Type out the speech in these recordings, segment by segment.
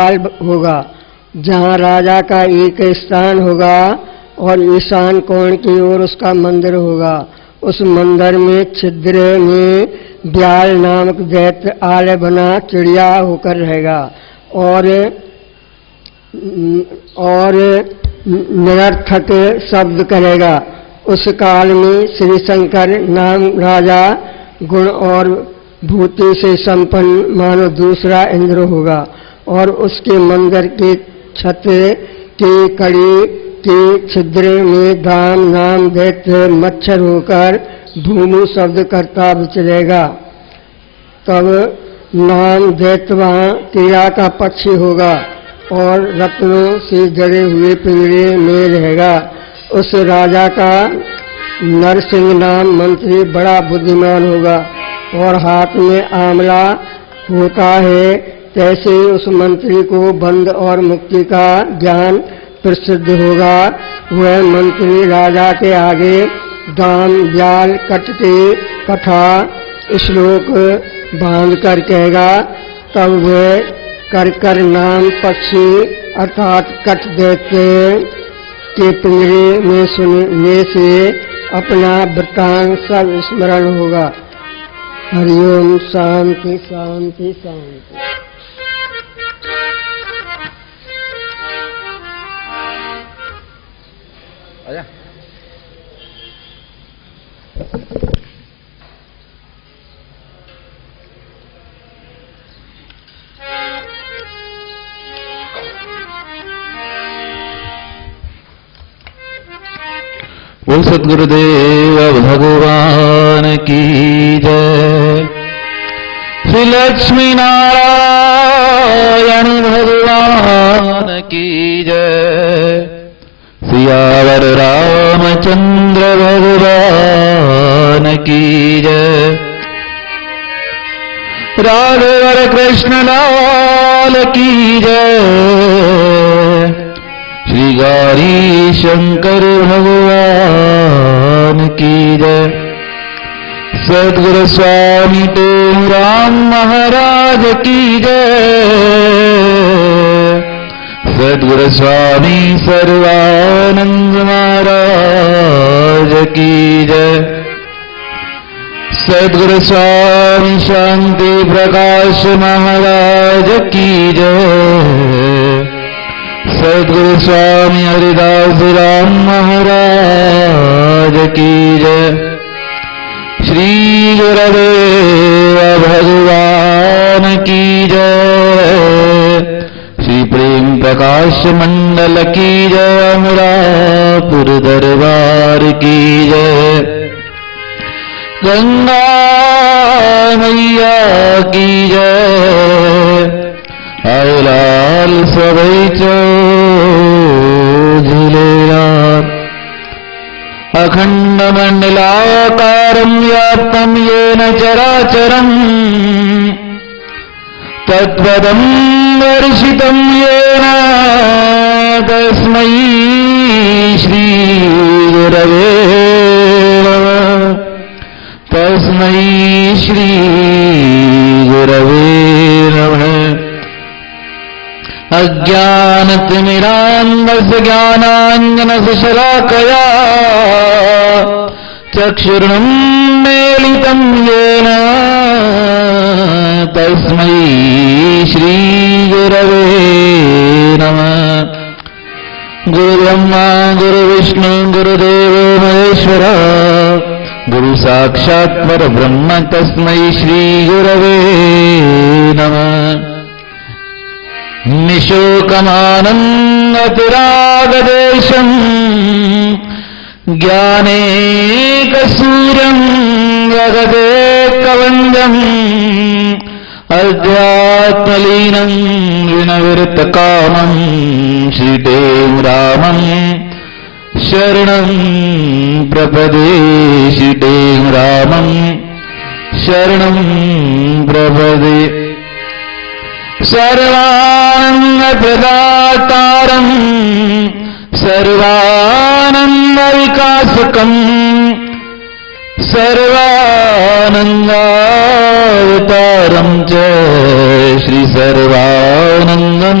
काल होगा, जहाँ राजा का एक स्थान होगा और ईशान कोण की ओर उसका मंदिर होगा। उस मंदिर में छिद्र में ब्याल नामक दैत्य आलय बना चिड़िया होकर रहेगा और निरर्थक शब्द करेगा। उस काल में श्री शंकर नाम राजा गुण और भूति से संपन्न मानो दूसरा इंद्र होगा और उसके मंदिर के छत के कड़ी के छिद्र में दाम नाम दैत्य मच्छर होकर धूमु शब्द करता विचरेगा। तब नाम दैत्य वहाँ कीड़ा का पक्षी होगा और रत्नों से जड़े हुए पिंजरे में रहेगा। उस राजा का नरसिंह नाम मंत्री बड़ा बुद्धिमान होगा और हाथ में आंवला होता है। तैसे उस मंत्री को बंध और मुक्ति का ज्ञान प्रसिद्ध होगा। वह मंत्री राजा के आगे दाम ब्याल कट के कथा श्लोक बांध कर कहेगा। तब वह कर नाम पक्षी अर्थात कट दैत्य के पिंजरे में सुनने से अपना वृत्तांत सब स्मरण होगा। हरिओम शांति शांति शांति। आजा। बोल सद्गुरुदेव भगवान की जय। श्री लक्ष्मी नारायण भगवान की जय। सियावर रामचंद्र भगवान की जय। राघवर कृष्ण लाल की जय। श्री गौरी शंकर भगवान की जय। सद्गुरु स्वामी टेमराम महाराज की जय। सद्गुरु स्वामी सर्वानंद महाराज की जय। सद्गुरु स्वामी शांति प्रकाश महाराज की जय। सद्गुरु स्वामी हरिदास राम महाराज की जय। श्री गुरुदेव भगवान की जय। श्री प्रेम प्रकाश मंडल की जय। अमरापुर दरबार की जय। गंगा मैया की जय। आए लाल सबै झूलेलाल। अखंड मंडलाकारं व्याप्तं येन चराचरं तत्पदं दर्शितं येन तस्मै श्री गुरवे नमः। तस्मै श्री गुरवे नमः। अज्ञानतिमिरान्धस्य ज्ञानाञ्जनशलाकया चक्षुरुन्मीलितं येन तस्मै श्रीगुरवे नमः। गुरुब्रह्मा गुरुविष्णु गुरुदेवो महेश्वरः। गुरु साक्षात् परब्रह्म तस्मै श्रीगुरवे नमः। निशोकमानन्दतिरागदेशम् ज्ञानेकसूर्यम् जगदेकवन्द्यम् अध्यात्मलीनं विनविरतकामं श्रीदेव रामं शरणं प्रपदे। श्रीदेव रामं शरणं प्रपदे। सर्वानन्दप्रदातारं सर्वानन्दविकासकं सर्वानन्दावतारं च श्री सर्वानन्दं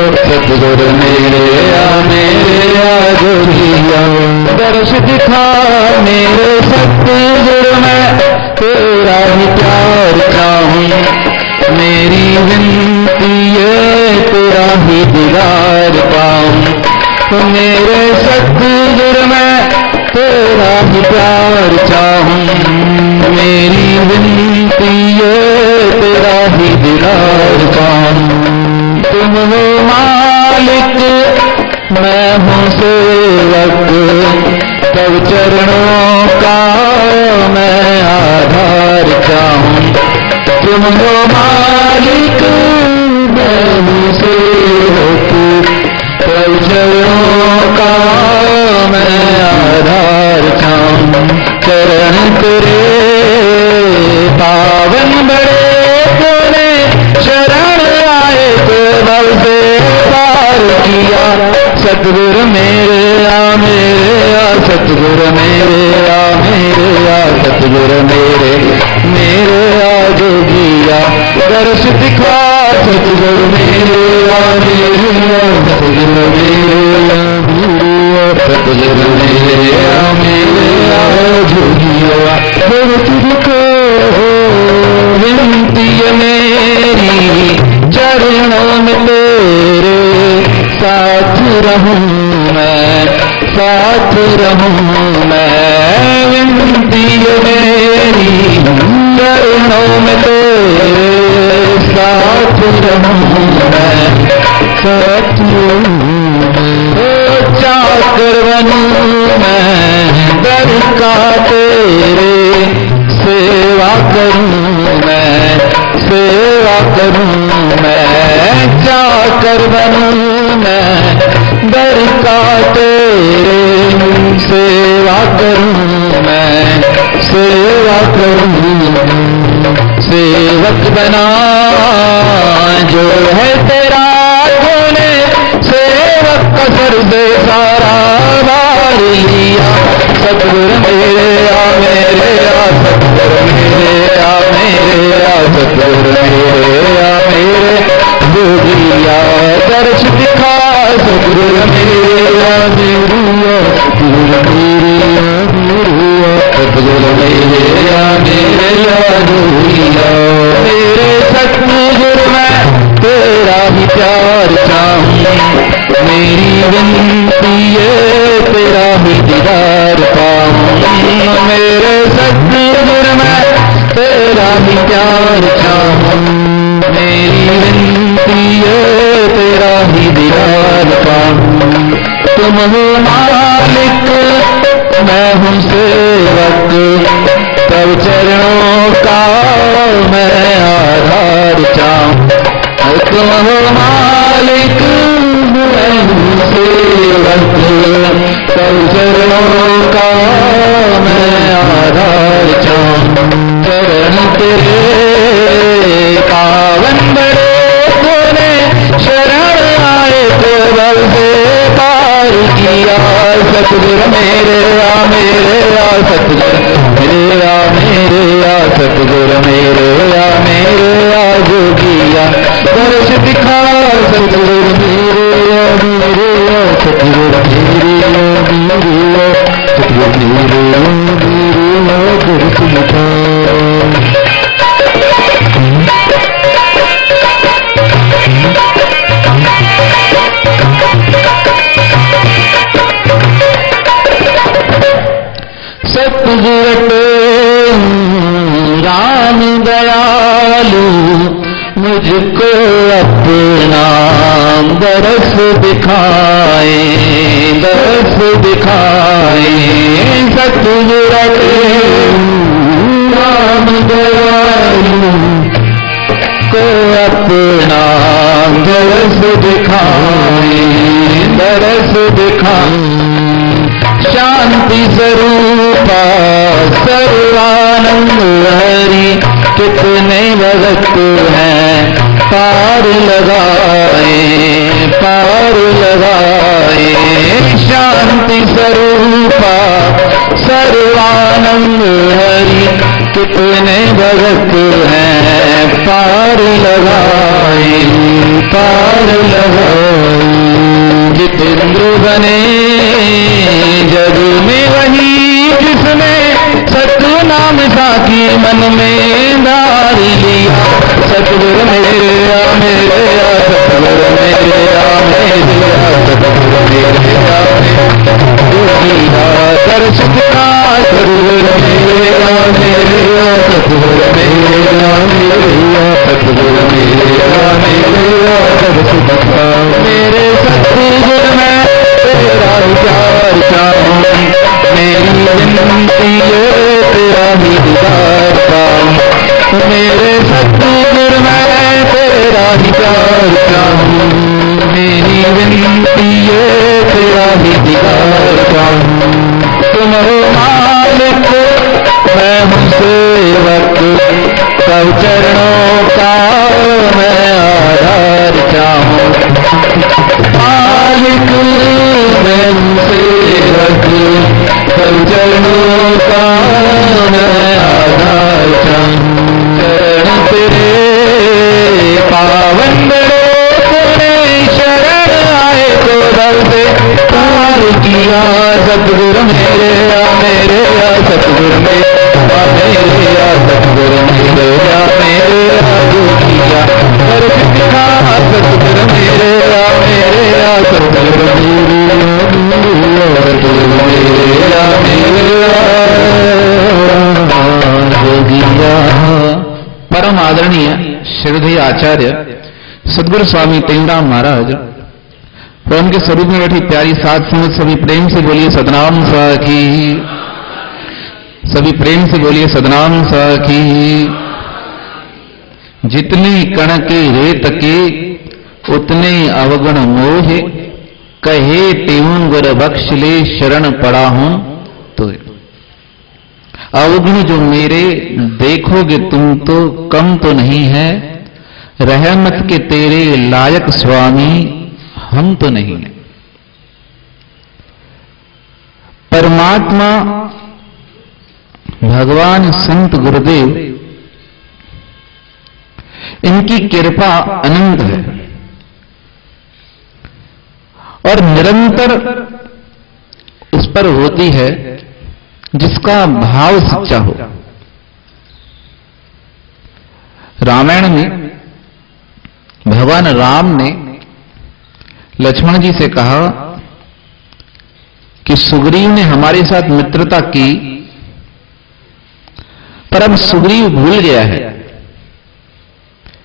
सतगुरु मेरे आ जोगिया दर्श दिखा मेरे सतगुरु मैं तेरा ही प्यार चाहूं मेरी विनती है तेरा ही दीदार पाऊं मेरे सतगुरु मैं तेरा ही प्यार चाहूं मेरी विनती है तेरा ही दीदार पाऊं तुम हो मालिक मैं हूँ सेवक तब चरणों का मैं आधार चाहूं तुम हो मालिक मैं हूँ सेवक तब चरणों का मैं आधार चाहूं चरण तेरे पावन बड़े तूने शरण आए तो भव से पार किया सतगुरु मेरे आ सतगुरु मेरे आ सतगुरु मेरे आ जोगिया दर्श दिखा सतगुरु मेरे आ सतगुरु मेरे सतगुरु मेरे आ जोगिया दर्श दिखा विनती मेरी चरणों में तेरे साथ रहूं मैं विनती मेरी चरणों में तेरे साथ रहूं मैं चाकर बनूं मैं दर का तेरे सेवा करूं मैं चाकर बनूं मैं दर का तेरे सेवा करूं सेवक बना जो है तेरा तूने सेवक का सर से सारा भार लिया सतगुरु मेरे आ सतगुरु मेरे आ सतगुरु मेरे जोगिया दर्श दिखा सतगुरु मेरे आ सतगुरु मेरे आ जोगिया मेरे सतगुरु मैं तेरा ही प्यार चाहूं मेरी विनती है तेरा ही दीदार पाऊं मेरे सतगुरु मैं तेरा ही प्यार चाहूं मेरी विनती है तेरा ही दीदार पाऊं तुम हो मालिक मैं हूँ सेवक तब चरणों का मैं आधार चाहूं तुम हो मालिक मैं हूँ सेवक तब चरणों का मैं आधार चाहूं चरण तेरे पावन बड़े तूने शरण आए तो भव से पार किया सतगुरु मेरे आ सतगुरु मेरे आ सतगुरु मेरे आ जोगिया दर्श दिखा सतगुरु मेरे आ सतगुरु मेरे आ दर्श दिखा सतगुरु राम दयालु मुझको अपना दरस दिखाए सतगुरु राम दयालु को अपना दरस दिखाए शांति स्वरूपा सर्वानंद हरि कितने भगत हैं पार लगाए शांति स्वरूपा सर्वानंद हरि कितने भगत हैं पार लगाए इंद्र बने जग में वही जिसने सतनाम साखी मन में धार लिया। सतगुरु मेरे आ मेरे आ सतगुरु मेरे आ मेरे आ सतगुरु मेरे आ मेरे दर्शन का सतगुरु मेरे आ मेरे आ सतगुरु मेरे आ मेरे आ सतगुरु मेरे आ मेरे आ दर्शन का मेरे सतगुरु मैं तेरा प्यार चाहूं। मेरी विनती है तेरा ही दीदार पाऊं। मेरे सतगुरु मैं तेरा ही प्यार चाहूं। मेरी विनती है तेरा ही दीदार पाऊं। तुम हो मालिक मैं हूँ सेवक सब चरणों का मैं आधार चाहूं। मालिक मैं हूँ सेवक सब चरणों का मैं आधार चाहूं। चरण तेरे पावन बड़े तेरे शरण आए तो दर से पार किया। सतगुरु मेरे आ मेरे आ सतगुरु मेरे आ मेरे आ सतगुरु मेरे आ मेरे आ जो किया कर दिखा। सतगुरु मेरे आ मेरे आ सतगुरु मेरे आ सतगुरु मेरे आ मेरे आ जो किया। परम आदरणीय श्रद्धेय आचार्य सद्गुरु स्वामी टेंगराम महाराज और उनके स्वरूप में बैठी प्यारी साध संगत सभी प्रेम से बोलिए सतनाम साखी। सभी प्रेम से बोलिए सतनाम साखी। जितने कण के रेत के उतने अवगुण मोहे कहे तेऊं गुर बख्श ले शरण पड़ा हूं तो। अवगुण जो मेरे देखोगे तुम तो कम तो नहीं है। रहमत के तेरे लायक स्वामी हम तो नहीं है। परमात्मा भगवान संत गुरुदेव इनकी कृपा अनंत है और निरंतर उस पर होती है जिसका भाव सच्चा हो। रामायण में भगवान राम ने लक्ष्मण जी से कहा कि सुग्रीव ने हमारे साथ मित्रता की पर अब सुग्रीव भूल गया है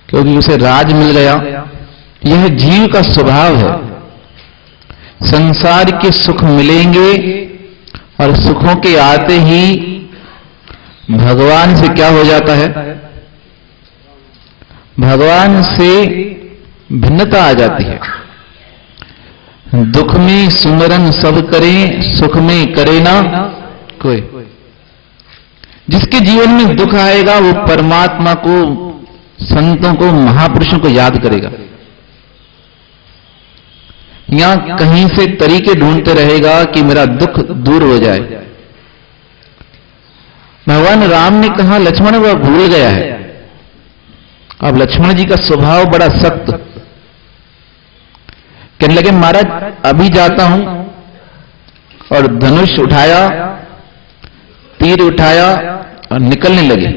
क्योंकि उसे राज मिल गया। यह जीव का स्वभाव है। संसार के सुख मिलेंगे और सुखों के आते ही भगवान से क्या हो जाता है, भगवान से भिन्नता आ जाती है। दुख में सुमरन सब करें सुख में करे ना कोई। जिसके जीवन में दुख आएगा वो परमात्मा को, संतों को, महापुरुषों को याद करेगा। यहां कहीं से तरीके ढूंढते रहेगा कि मेरा दुख दूर हो जाए। भगवान राम ने कहा लक्ष्मण वह भूल गया है। अब लक्ष्मण जी का स्वभाव बड़ा सख्त, कहने लगे महाराज अभी जाता हूं, और धनुष उठाया, तीर उठाया और निकलने लगे।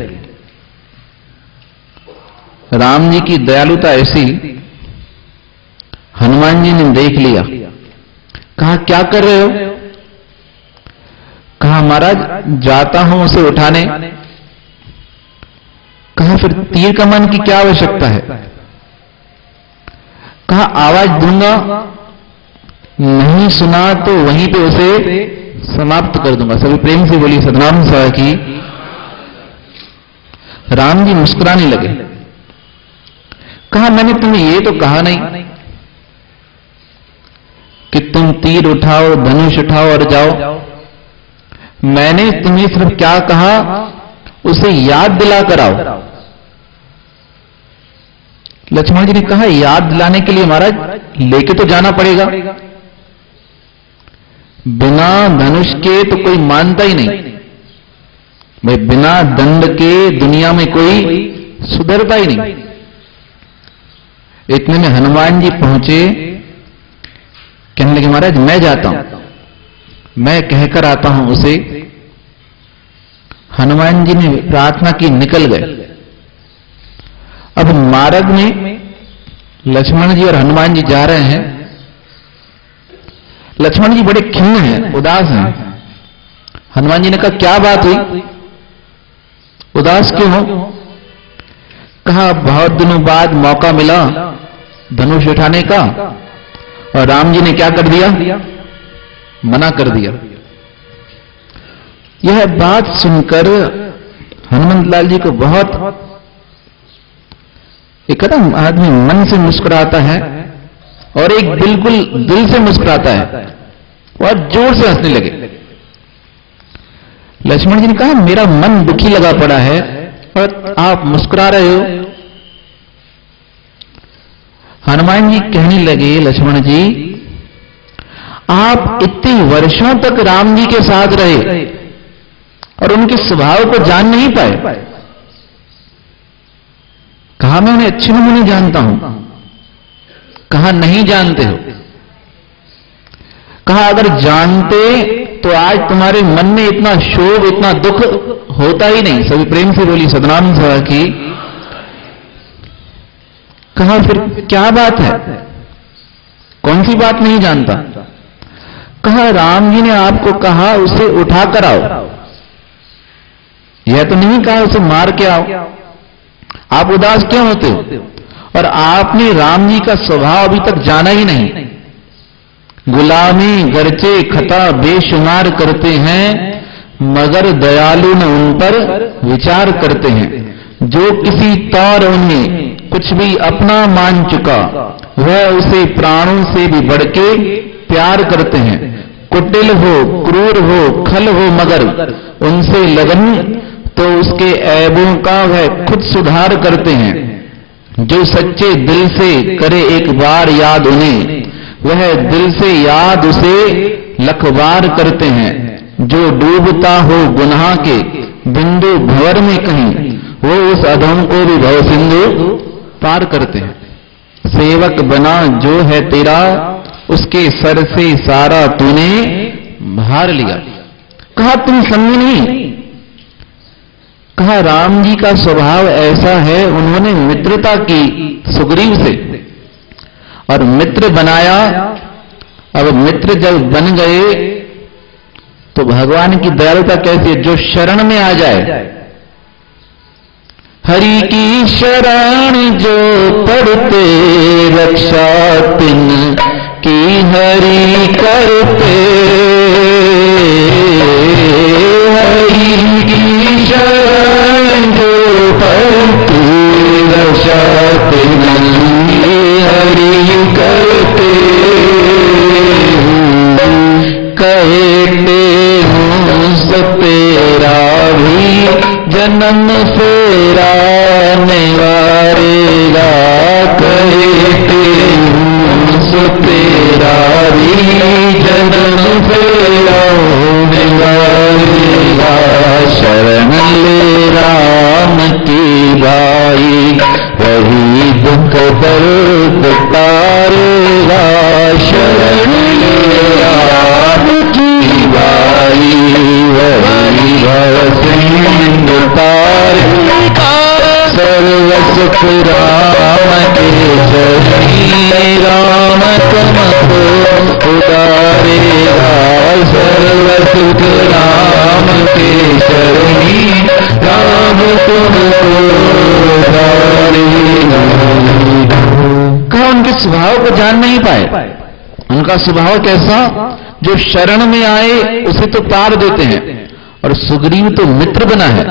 राम जी की दयालुता ऐसी, हनुमान जी ने देख लिया, कहा क्या कर रहे हो? कहा महाराज जाता हूं उसे उठाने। कहा फिर तीर कमान की क्या आवश्यकता है? कहा आवाज दूंगा, नहीं सुना तो वहीं पे उसे समाप्त कर दूंगा। सभी प्रेम से बोलिए सतनाम साखी। राम जी मुस्कुराने लगे। कहा मैंने तुम्हें ये तो कहा नहीं कि तुम तीर उठाओ, धनुष उठाओ और जाओ। मैंने तुम्हें सिर्फ क्या कहा, उसे याद दिला कर आओ। लक्ष्मण जी ने कहा याद दिलाने के लिए महाराज लेके तो जाना पड़ेगा। बिना धनुष के तो कोई मानता ही नहीं भाई, बिना दंड के दुनिया में कोई सुधरता ही नहीं। इतने में हनुमान जी पहुंचे कहने लगे महाराज मैं जाता हूं, मैं कहकर आता हूं उसे। हनुमान जी ने प्रार्थना की, निकल गए। अब मार्ग में लक्ष्मण जी और हनुमान जी जा रहे हैं। लक्ष्मण जी बड़े खिन्न हैं, उदास हैं। हनुमान जी ने कहा क्या बात हुई, उदास क्यों हो? कहा बहुत दिनों बाद मौका मिला धनुष उठाने का, और राम जी ने क्या कर दिया, मना कर दिया। यह बात सुनकर हनुमंत लाल जी को बहुत, एक कदम आदमी मन से मुस्कुराता है और एक बिल्कुल दिल से मुस्कुराता है, और जोर से हंसने लगे। लक्ष्मण जी ने कहा मेरा मन दुखी लगा पड़ा है और आप मुस्कुरा रहे हो। हनुमान जी कहने लगे लक्ष्मण जी, आप इतने वर्षों तक राम जी के साथ रहे और उनके स्वभाव को जान नहीं पाए। कहा मैं उन्हें अच्छे नमूने जानता हूं। कहा नहीं जानते हो। कहा अगर जानते तो आज तुम्हारे मन में इतना शोभ, इतना दुख होता ही नहीं। सभी प्रेम से बोली सदनाम सभा की। कहा फिर क्या बात है, कौन सी बात नहीं जानता? कहा राम जी ने आपको कहा उसे उठा कर आओ, यह तो नहीं कहा उसे मार के आओ। आप उदास क्यों होते हो? और आपने राम जी का स्वभाव अभी तक जाना ही नहीं। गुलामी गरचे खता बेशुमार करते हैं, मगर दयालु न उन पर विचार करते हैं। जो किसी तौर उन्हें कुछ भी अपना मान चुका, वह उसे प्राणों से भी बढ़ के प्यार करते हैं। कुटिल हो, क्रूर हो, खल हो, मगर उनसे लगन तो उसके ऐबों का वह खुद सुधार करते हैं। जो सच्चे दिल से करे एक बार याद उन्हें, वह दिल से याद उसे लख बार करते हैं। जो डूबता हो गुनाह के बिंदु भंवर में कहीं, वो उस अधम को भी भव सिंधु पार करते हैं। सेवक बना जो है तेरा, उसके सर से सारा तूने भार लिया। कहा तुम समझे नहीं। कहा राम जी का स्वभाव ऐसा है, उन्होंने मित्रता की सुग्रीव से और मित्र बनाया। अब मित्र जब बन गए तो भगवान की दयालुता कैसी है, जो शरण में आ जाए। हरि की शरण जो पढ़ते, रक्षा तिन की हरि करते। हरि की शरण जो पढ़ते, रक्षा तिन की हरि करते। कहते हूँ सतेरा भी जन्म फेरा निवारेगा। कहते हूँ सतेरा भी जन्म फेरा निवारेगा। शरण ले राम की भाई, वही दुख दर्द तारेगा। शरण ले राम की भाई, वही भव सिंधु तारेगा। सर्व सुख राम के चरणी, राम तुमको उतारेगा। सर्व सुख राम के चरणी, राम तुमको उतारेगा। कहा उनके स्वभाव को जान नहीं पाए। उनका स्वभाव कैसा, जो शरण में आए उसे तो तार देते हैं, और सुग्रीव तो मित्र बना है।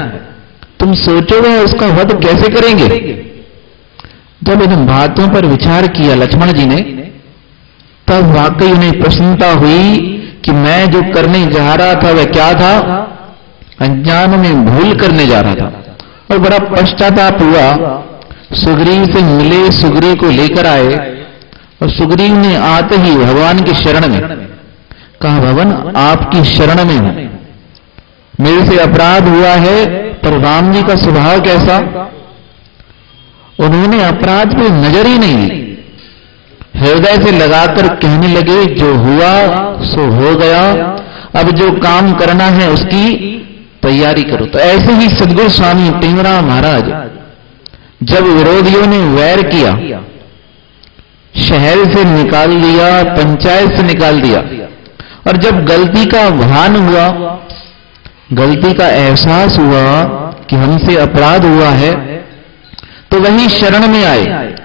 तुम सोचोगे उसका वध कैसे करेंगे? जब इन बातों पर विचार किया लक्ष्मण जी ने, तब वाकई उन्हें प्रसन्नता हुई कि मैं जो करने जा रहा था वह क्या था, अज्ञान में भूल करने जा रहा था। और बड़ा पश्चाताप हुआ। सुग्रीव से मिले, सुग्रीव को लेकर आए, और सुग्रीव ने आते ही भगवान की शरण में कहा, भगवान आपकी शरण में हूं, मेरे से अपराध हुआ है। पर राम जी का स्वभाव कैसा, उन्होंने अपराध में नजर ही नहीं दी। हृदय से लगाकर कहने लगे, जो हुआ सो हो गया, अब जो काम करना है उसकी तैयारी करो। तो ऐसे ही सद्गुरु स्वामी टेंगरा महाराज जब विरोधियों ने वैर किया, शहर से निकाल दिया, पंचायत से निकाल दिया, और जब गलती का भान हुआ, गलती का एहसास हुआ कि हमसे अपराध हुआ है, तो वही शरण में आए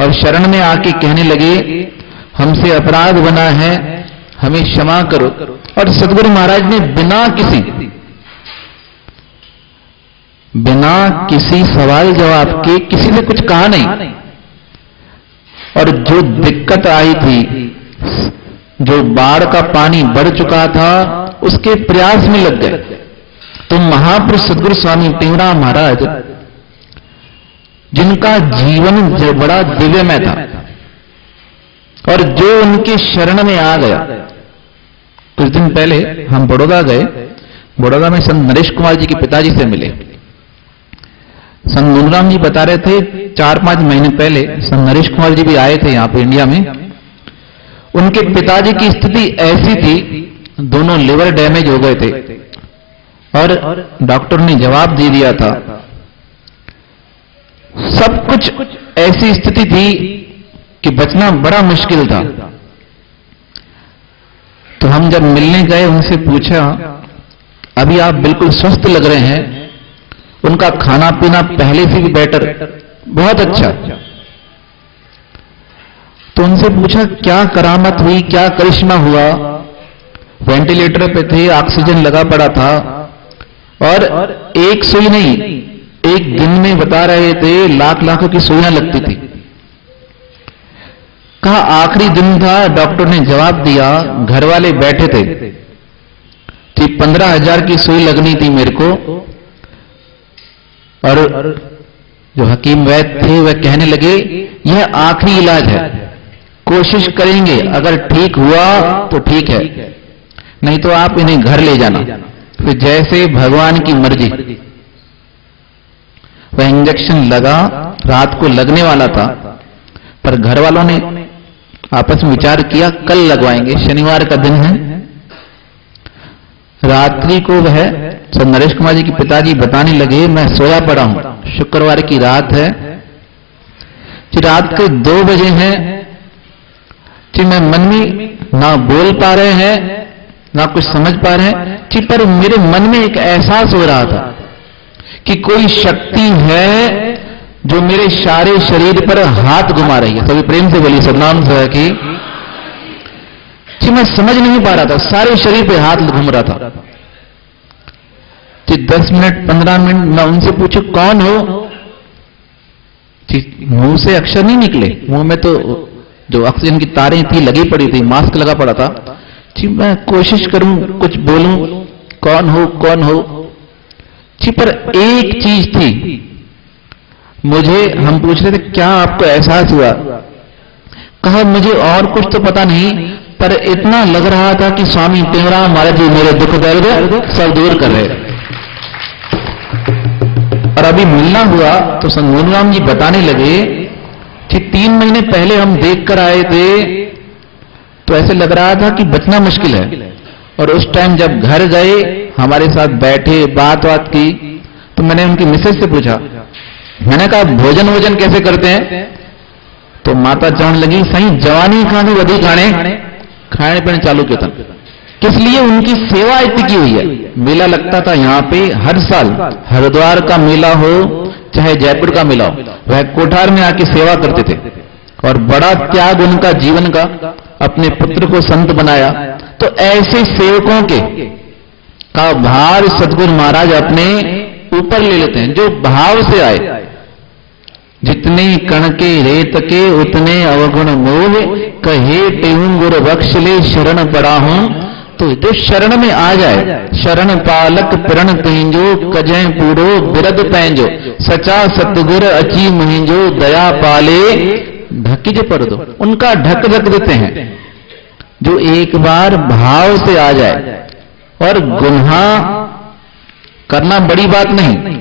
और शरण में आके कहने लगे, हमसे अपराध बना है, हमें क्षमा करो। और सद्गुरु महाराज ने बिना किसी सवाल जवाब के किसी से कुछ कहा नहीं, और जो दिक्कत आई थी, जो बाढ़ का पानी बढ़ चुका था, उसके प्रयास में लग गए। तो महापुरुष सद्गुरु स्वामी टेंगरा महाराज, जिनका जीवन बड़ा दिव्यमय था और जो उनके शरण में आ गया। कुछ दिन पहले हम बड़ौदा गए, बड़ौदा में संत नरेश कुमार जी के पिताजी से मिले। संत मुनराम जी बता रहे थे 4-5 महीने पहले संत नरेश कुमार जी भी आए थे यहां पे इंडिया में। उनके पिताजी की स्थिति ऐसी थी, दोनों लिवर डैमेज हो गए थे और डॉक्टर ने जवाब दे दिया था, सब कुछ ऐसी स्थिति थी कि बचना बड़ा मुश्किल था। तो हम जब मिलने गए, उनसे पूछा, अभी आप बिल्कुल स्वस्थ लग रहे हैं, उनका खाना पीना पहले से भी बेटर, बहुत अच्छा। तो उनसे पूछा, क्या करामत हुई, क्या करिश्मा हुआ? वेंटिलेटर पे थे, ऑक्सीजन लगा पड़ा था, और एक सुई नहीं, एक दिन में बता रहे थे लाख की सुइयां लगती थी। कहा आखिरी दिन था, डॉक्टर ने जवाब दिया, घर वाले बैठे थे कि 15,000 की सुई लगनी थी मेरे को, और जो हकीम वैद्य थे वह कहने लगे, यह आखिरी इलाज है, कोशिश करेंगे, अगर ठीक हुआ तो ठीक है, नहीं तो आप इन्हें घर ले जाना। फिर जैसे भगवान की मर्जी। वह इंजेक्शन लगा, रात को लगने वाला था, पर घर वालों ने आपस में विचार किया, कल लगवाएंगे, शनिवार का दिन है। रात्रि को वह संत नरेश कुमार जी के पिताजी बताने लगे, मैं सोया पड़ा हूं, शुक्रवार की रात है, कि रात के 2 बजे हैं, कि मैं मन में ना बोल पा रहे हैं ना कुछ समझ पा रहे हैं, कि पर मेरे मन में एक एहसास हो रहा था कि कोई शक्ति है जो मेरे सारे शरीर पर हाथ घुमा रही है। सभी प्रेम से बोलिए सतनाम साहब की। कि मैं समझ नहीं पा रहा था, सारे शरीर पे हाथ घूम रहा था। कि 10 मिनट 15 मिनट मैं उनसे पूछू, कौन हो? मुंह से अक्षर नहीं निकले, मुंह में तो जो ऑक्सीजन की तारें थी लगी पड़ी थी, मास्क लगा पड़ा था। जी मैं कोशिश करूं कुछ बोलूं, कौन हो कौन हो? जी पर एक चीज थी, मुझे, हम पूछ रहे थे क्या आपको एहसास हुआ? कहा मुझे और कुछ तो पता नहीं, पर इतना लग रहा था कि स्वामी टेंगरा महाराज जी मेरे दुख दर्द सब दूर कर रहे। और अभी मिलना हुआ तो संत मुनराम जी बताने लगे कि 3 महीने पहले हम देख कर आए थे, तो ऐसे लग रहा था कि बचना मुश्किल है। और उस टाइम जब घर गए, हमारे साथ बैठे, बात की, तो मैंने उनकी मिसेज से पूछा, मैंने कहा भोजन कैसे करते हैं? तो माता जान लगी, सही जवानी खाने वधी खाने पीने चालू किया था। किस लिए? उनकी सेवा इतनी की हुई है। मेला लगता था यहाँ पे हर साल, हरिद्वार का मेला हो चाहे जयपुर का मेला हो, वह कोठार में आके सेवा करते थे, और बड़ा त्याग उनका जीवन का, अपने पुत्र को संत बनाया। तो ऐसे सेवकों का भार सद्गुरु महाराज अपने ऊपर ले लेते हैं, जो भाव से आए। जितने कण के रेत के उतने अवगुण मोह, कहे टेहूं गुर बख्श ले शरण पड़ा हूं। तो जो शरण में आ जाए, शरण पालक प्रण तेंजो, कजय पूरो बिरद पैंजो, सचा सतगुर अची महिंजो, दया पाले ढकिज पर दो। उनका ढक देते हैं, जो एक बार भाव से आ जाए। और गुनाह करना बड़ी बात नहीं।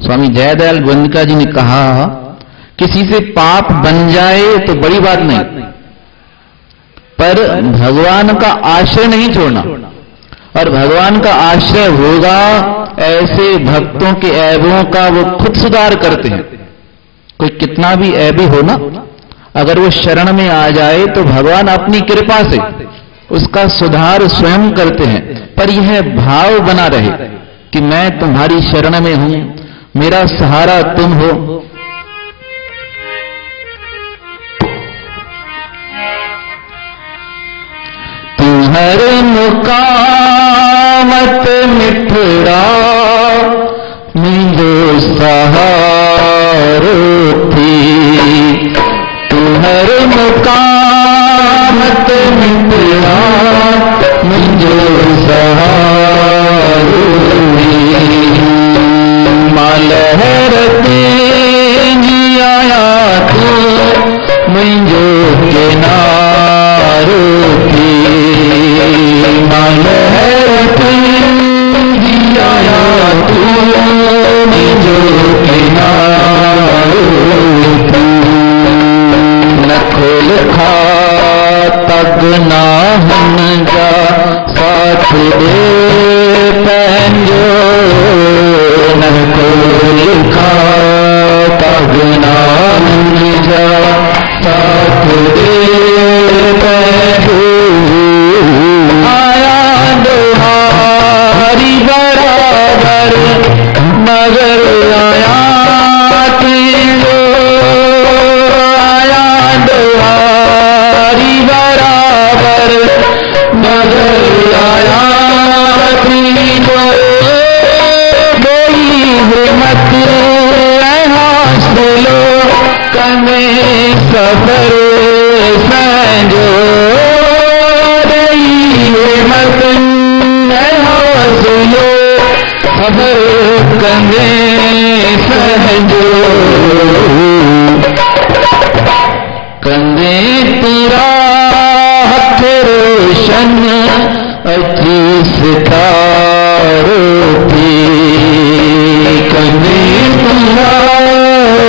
स्वामी जयदयाल गोविंदिका जी ने कहा किसी से पाप बन जाए तो बड़ी बात नहीं, पर भगवान का आश्रय नहीं छोड़ना। और भगवान का आश्रय होगा, ऐसे भक्तों के ऐबों का वो खुद सुधार करते हैं। कोई कितना भी ऐबी हो ना, अगर वो शरण में आ जाए तो भगवान अपनी कृपा से उसका सुधार स्वयं करते हैं। पर यह भाव बना रहे कि मैं तुम्हारी शरण में हूं, मेरा सहारा तुम हो। तुम्हर मुकामत मिठड़ा मिलो सहारो थी, तुम्हर मुकामत मिठड़ा मिलो सहारो थी। मालहरते जी आया तू मुझो किनारो थी, मालहरते जी आया तू मुझो किनारो थी। नखुल खा तग ना हन जा साथ दे पंजो, नखुल खा तग ना हन जा साथ दे पंजो। आया दुहारी बराबर मगर आया तीजो, आया दुहारी बराबर मगर आया तीजो। गई हिम्मत हासिलो कमे सफर संजो, गई हिम्मत हासिलो खबर कंगे सहजो। कंगे तेरा हथ रोशन अची सितारो थी, कंगे तेरा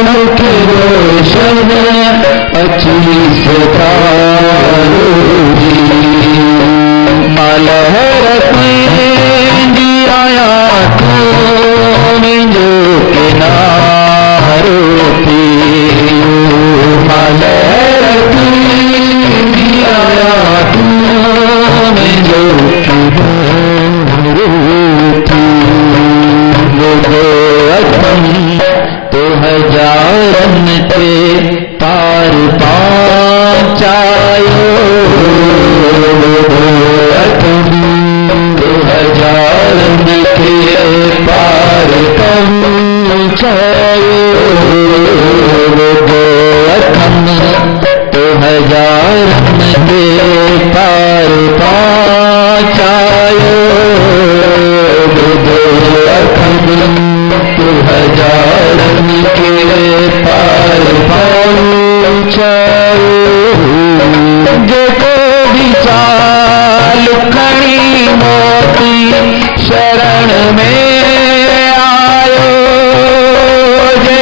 हथ रोशन अची सितारो थी। मालहरते जी आया तू मुझो किनारो थी, मालहरते जी आया तू मुझो किनारो थी। वो अथम तो हजारन के पार पहुंचायो, हजारन के पार पहुंचायो। अथम तो हजारन के पार पहुंचायो, अथम तो हजारन के पार पहुंचायो। जो को विशाल खड़ी मोती शरण में आयो, जो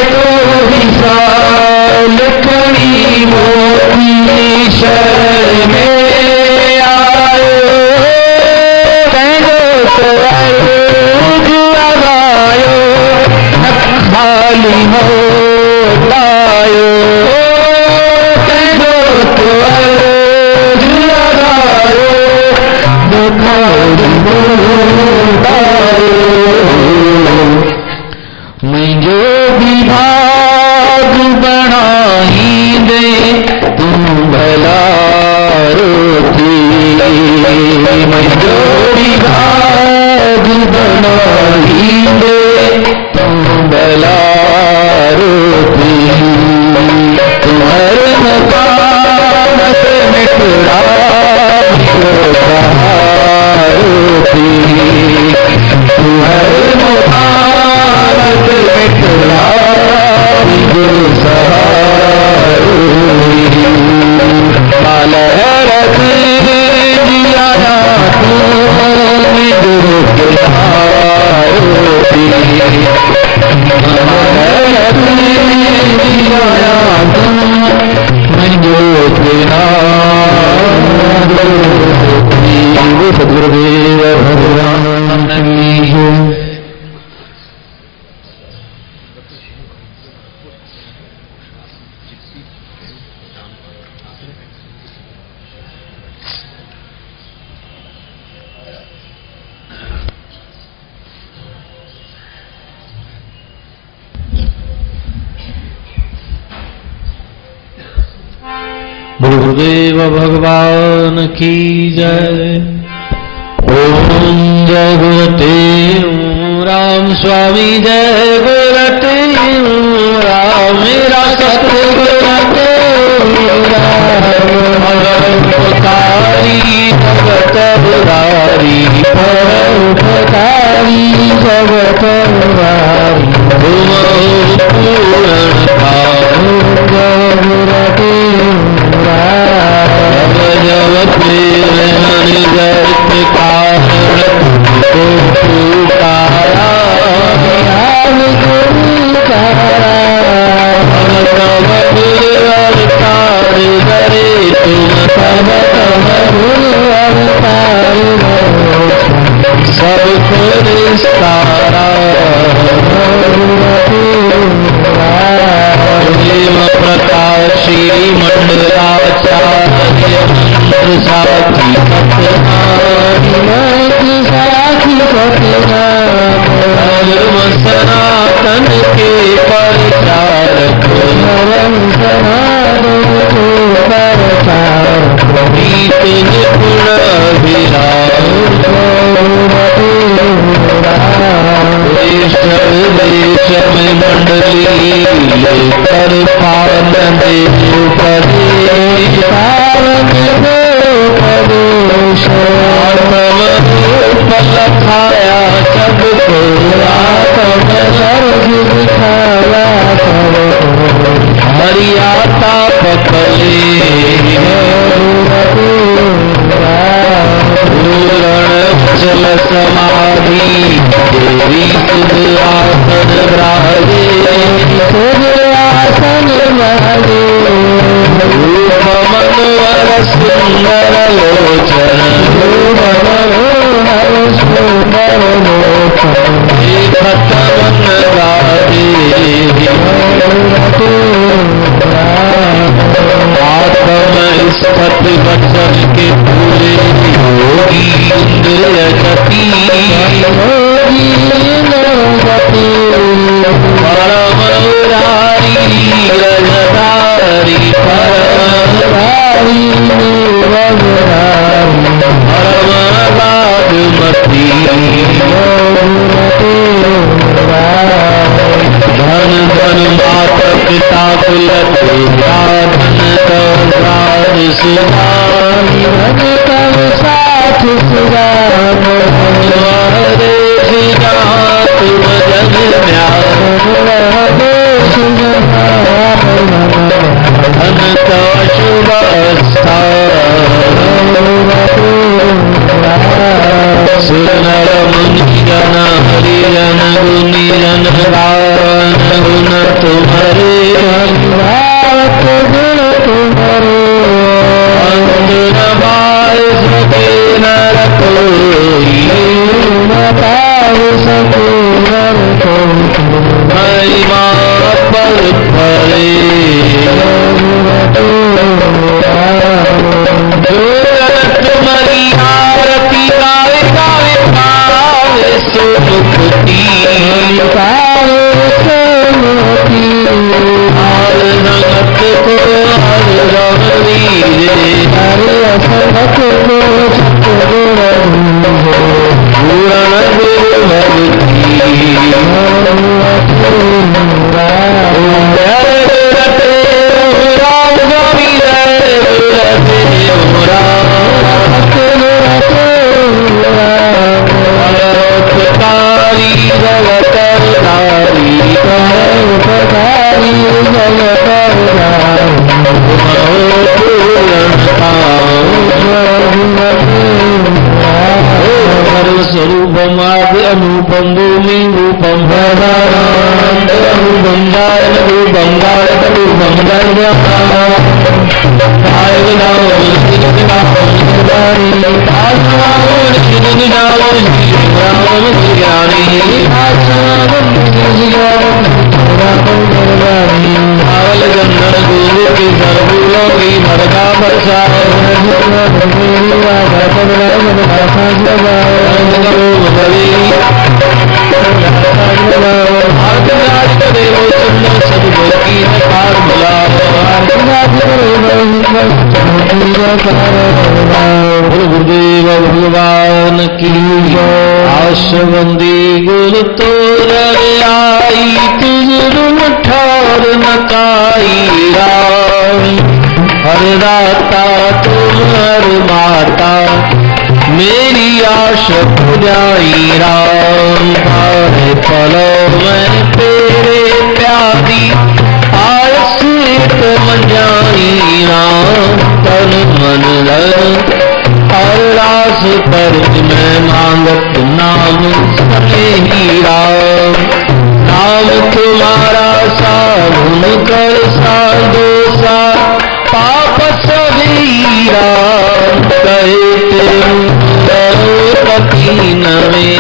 विशाल खड़ी मोती शरण में आयो। कहलो तो अर्ज लगायो खाली मोटायो, कहलो तो अर्ज लगायो खाली मोटायो। मुझो विभाग बनाई दे तुम भलारो थी, मुझो विभाग बनाई दे तुम भलारो थी। तुम्हारे मकामत मिठड़ा सहारो थी, तुम्हारे मकामत मिठड़ा सहारो थी। मालहरते जी आया तू मुझो किनारो थी, मालहरते जी आया सद्गुरुदेव भगवान की जय। गुरुदेव भगवान की जय। ओम जय गुरुदेव राम स्वामी जय गुरुदेव राम मेरा सतगुरुदेव परोपकारी जगतधारी परोपकारी जगतधारी तुम पूर्ण सबको निस्तारा प्रकाशी मंडलाचार्य मंत्र साखी धर्म सनातन के प्रचारक नीत निपुण देश में मंडली लेकर पावन देव प्रदेश पल खाया सबको हरियाता पकले चल समाधि देवी सुध आसन ब्राजे रूप मनोहर सुंदर लोचन देखत मन गाजे आत्म स्फत वचन के पूरे योगी इंद्रिय गति परम मुरारी रजदारी परम बागमती धन धन माता पिता कुलत धन साध साथ तुम जन धन का शुभ सुनर मुनिजन हरिजन गुनिजन रावण गुण तुम्हारे महिमा पर फले तुम्हारी आरती गावे गावे पावे सुमुक्ति हर जगत को हर रवि हर असगत को पूर्ण गुरु भक्ति कृपा बरसाओ गुरुदेव भगवान की आशवंदी गुरु तोर आई तुम ठार नकाई राम हर दाता तुम हर माता मेरी आश पुजाई राम तारे फलो मैं तेरे प्यारी आलस मंजाई राम तन मन धन और रास पर मैं मांगत नाम सही राम नाम तुम्हारा साधुन कर साधोसा पाप सभी राम कहते कठिन में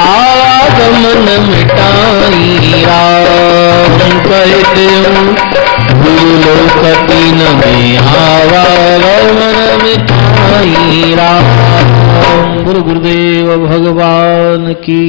आवागमन मिटाई राम कहते भूलो कठिन में आवागमन मिटाई राम गुरु गुरुदेव भगवान की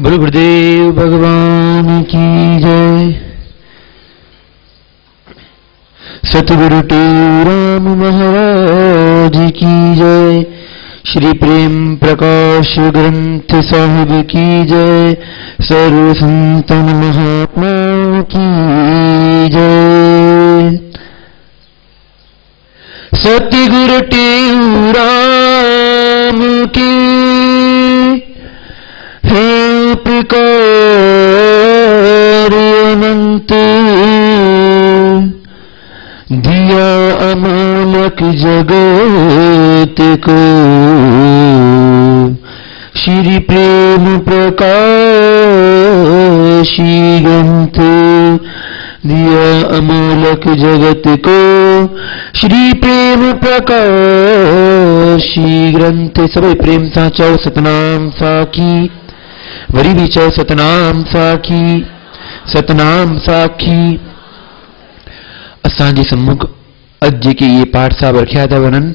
बोलो गुरुदेव भगवान की जय। सतगुरु टेराम महाराज की जय। श्री प्रेम प्रकाश ग्रंथ साहिब की जय। सर्व संतन महात्मा की जय। सतगुरु टेराम की प्रकार अनंत दिया अमोलक जगत को श्री प्रेम प्रकाशी ग्रंथ दिया अमोलक जगत को श्री प्रेम प्रकाशी ग्रंथ। सभी प्रेम साचो सतनाम साखी वरी विचय सतनाम साखी सतनाम साखी। असांजे सम्मुख अज जेके ये पाठ साहब रखिया था वनन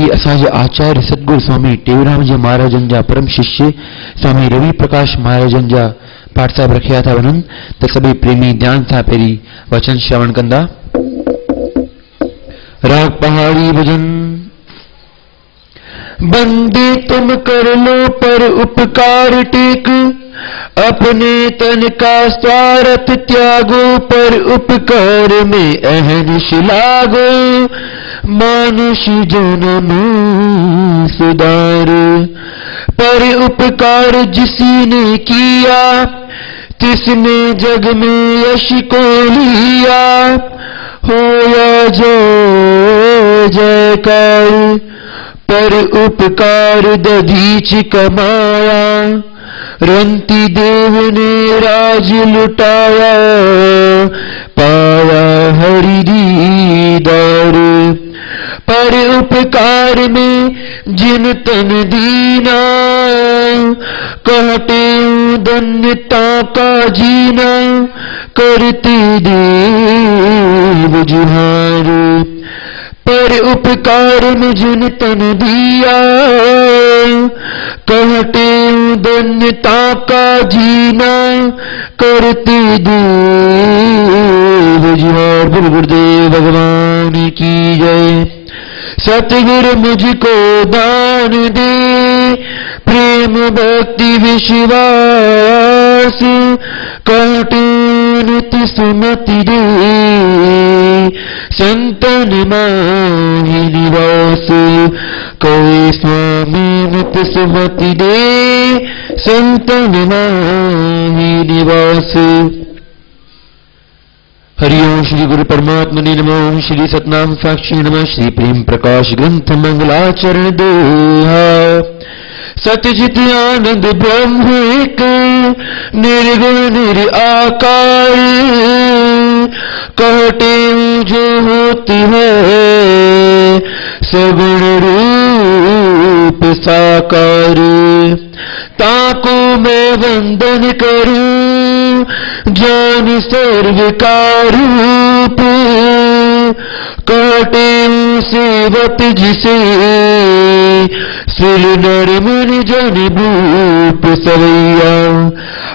ये असांजे आचार्य सतगुरु स्वामी टेऊराम जी महाराजन जा परम शिष्य स्वामी रवि प्रकाश महाराजन जा पाठ साहब रखिया था वनन तो सभी प्रेमी ध्यान सां पहिरीं वचन श्रवण कंदा। राग पहाड़ी भजन। बंदे तुम कर लो पर उपकार टेक अपने तन का स्वार्थ त्यागो पर उपकार में अहनिश लागो मानुष जन्म सुधार पर उपकार जिसने किया तिसने जग में यश को लिया होया जय जयकार पर उपकार दधीच कमाया रंती देव ने राज लुटाया पाया हरि दीदार पर उपकार में जिन तन दीना कहते धन्यता का जीना करते देव जुहार पर उपकार में जिन तन दिया कहते धन्यता का जीना करते देव जुहार। गुरुदेव भगवान की जय। सतगुरु मुझको दान दे प्रेम भक्ति विश्वास कहते नित्य सुमति दे संतन माहि निवास कहे स्वामी नित्य सुमति दे संतन माही निवास। हरिओम श्री गुरु परमात्मा ने नमो। श्री सतनाम साक्षी नमः। श्री प्रेम प्रकाश ग्रंथ मंगलाचरण दोहा। सतचित आनंद ब्रह्म एक निर्गुण निराकार, कहते जो होती है सगुण रूप साकार। ताको मैं वंदन करूं जान सर्व का रूप, कहते सेवत जिसे सिल नर मन जन भूप सवैया।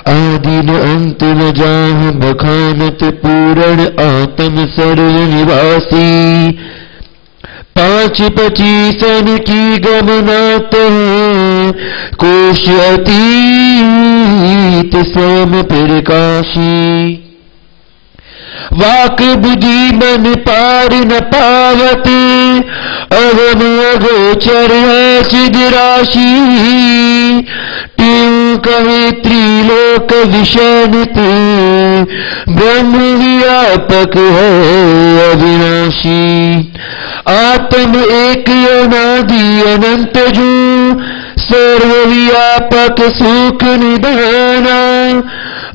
आदि न अंत न जाह बखानत पूर्ण आत्म सर्व निवासी। पांच पचीसन की गमनात है कोश अतीत स्वयं प्रकाशी। वाक बुद्धि मन पार न पावत अगम अगोचर है सिद्ध राशि। ट्यू कहे त्रिलोक विषयनित ब्रह्म व्यापक है अविनाशी। आत्म एक अनादि अनंत जो सर्वव्यापक सुख निधाना।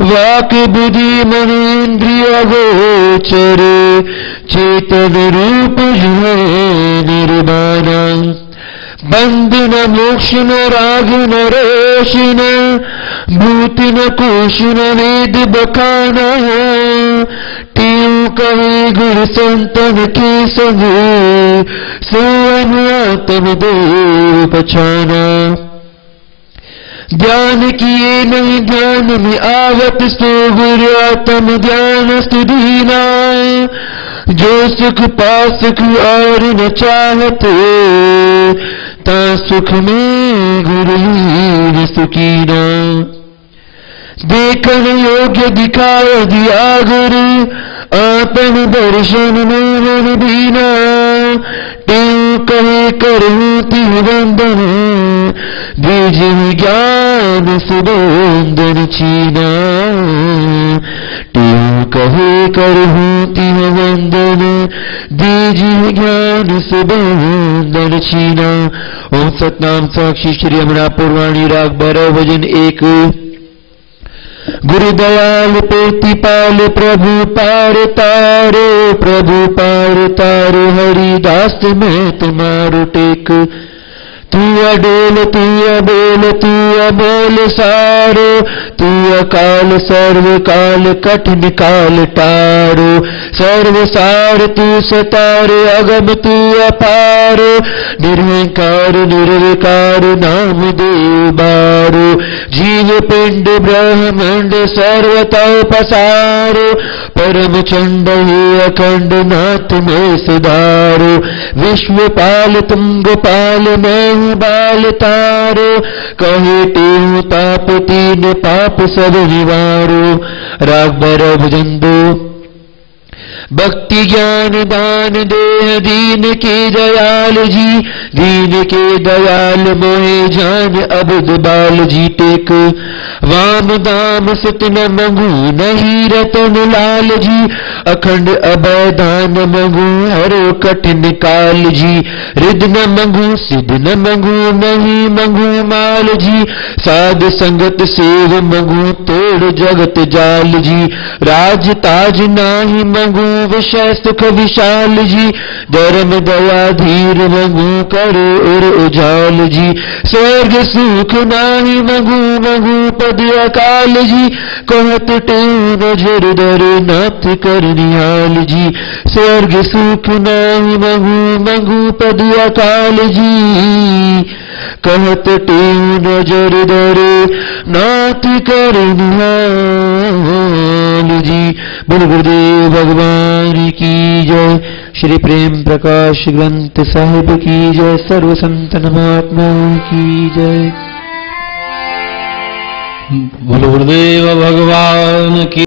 वाक बुद्धि मन इंद्रिय गोचर चेतन रूप जो है निर्वाणा। बंध न मोक्ष न राग न रोष न भूत न कोश न वेद बखाना। ट्यू कहे गुरु संतन के संग स्वयं आत्म देव पछाना। ध्यान किए नहीं ध्यान में आवत सो गुरु आत्म ध्यान स्तुदीना। जो सुख पा सुख और न चाहते ता सुख में गुरु लीन सुखीना। देखन योग्य दिखाए दिया गुरु आपन दर्शन में मन दीना। ट्यू कहे करूं तिह वंदन द्विज ज्ञान सुबोंदन छीना। ट्यू कहे करूं तिह वंदन द्विज ज्ञान सुबोंदन छीना। ओम सतनाम साक्षी श्री अमरा पुरवाणी राग 12 भजन 1। गुरु दयाल प्रतिपाल प्रभु पार तारो। प्रभु पार तारो हरिदास में तुम्हारो टेक। तू अडोल तू अबोल तू अबोल सारो। तू अकाल सर्व काल कठिन काल टारो। सर्व सार तू सतार अगम तू अपार। निर्विकार निर्विकार नाम देव बारो। जीव पिंड ब्रह्मांड सर्वतः पसारो। परम चंड हे अखंड नाथ में सुधारो। विश्वपाल तुंग पाल मैं बाल तारो। कहे टेहु ताप तीन पाप सब निवारो। राग 12 भजन 2। भक्ति ज्ञान दान देह दीन के दयाल जी। दीन के दयाल मोहे जान अबुद बाल जी टेक। वाम दाम सुत न मंगू नहीं रतन लाल जी। अखंड अभय दान मंगू हरो कठिन काल जी। रिद न मंगू सिद्ध न मंगू नहीं मंगू माल जी। साध संगत सेव मंगू तोड़ जगत जाल जी। राज ताज नाही मंगू विषय सुख विशाल जी। धर्म दया धीर मंगू करो उर उजाल जी। स्वर्ग सुख नाही मंगू मंगू पद अकाल जी। कहत टेऊ नजर दर नाथ कर निहाल जी। स्वर्ग सुख नाही मंगू मंगू पद अकाल जी। कहत टेऊ नजर दर नाथ कर निहाल जी। बोल गुरुदेव भगवान की जय। श्री प्रेम प्रकाश ग्रंथ साहिब की जय। सर्व संतन महात्माओं की जय। बोल गुरुदेव भगवान की।